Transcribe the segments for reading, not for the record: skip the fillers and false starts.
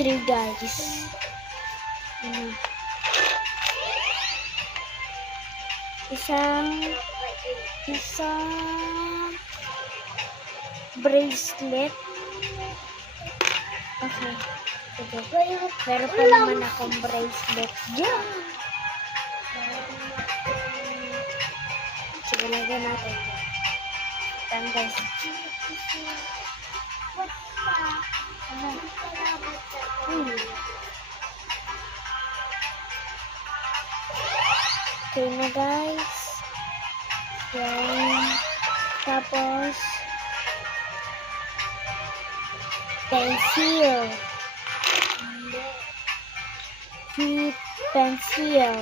3 guys. Isang bracelet. Okay. Sige. Pero pa naman akong bracelet dyan. Sige, lagyan natin. Yan guys. Okay na guys. Yan. Tapos pencil. Sweet pencil.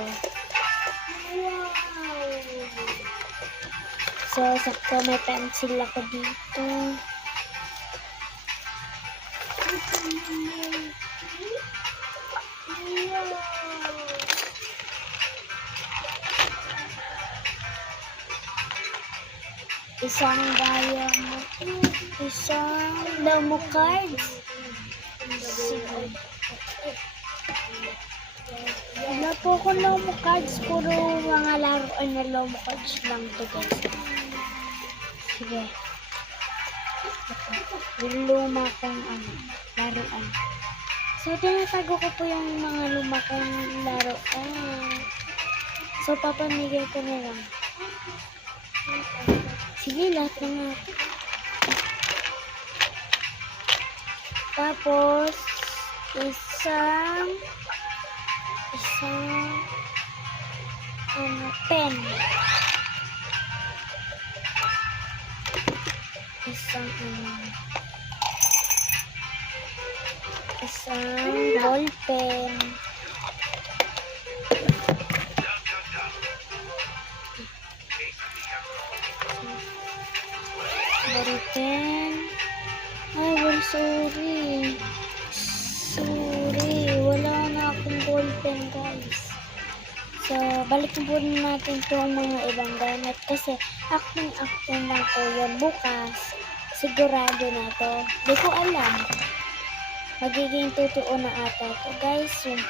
So, sakto may pencil ako dito. Isang damo cards. Sige. Wala po ako lomo cards. Puro mga laruan na lomo cards lang to guys. Sige. Yung luma kong laruan. So, tinatago ko po yung mga luma kong laruan. So, papamigay ko na lang. Sige, lahat na nga. Tapos, isang pen. Isang ball pen. Ball pen. Ay, well, sorry. Wala na akong ball pen, guys. So, balikan po natin itong mga ibang gamit kasi acting na ko yun bukas. Sigurado na to. Di ko alam. Magiging totoo na ata to, guys. Yung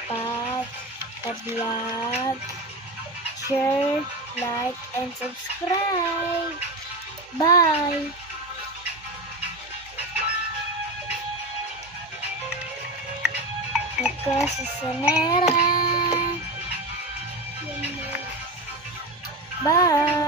pag-vlog, share, like, and subscribe. Bye! Ako si Sanera. Bye!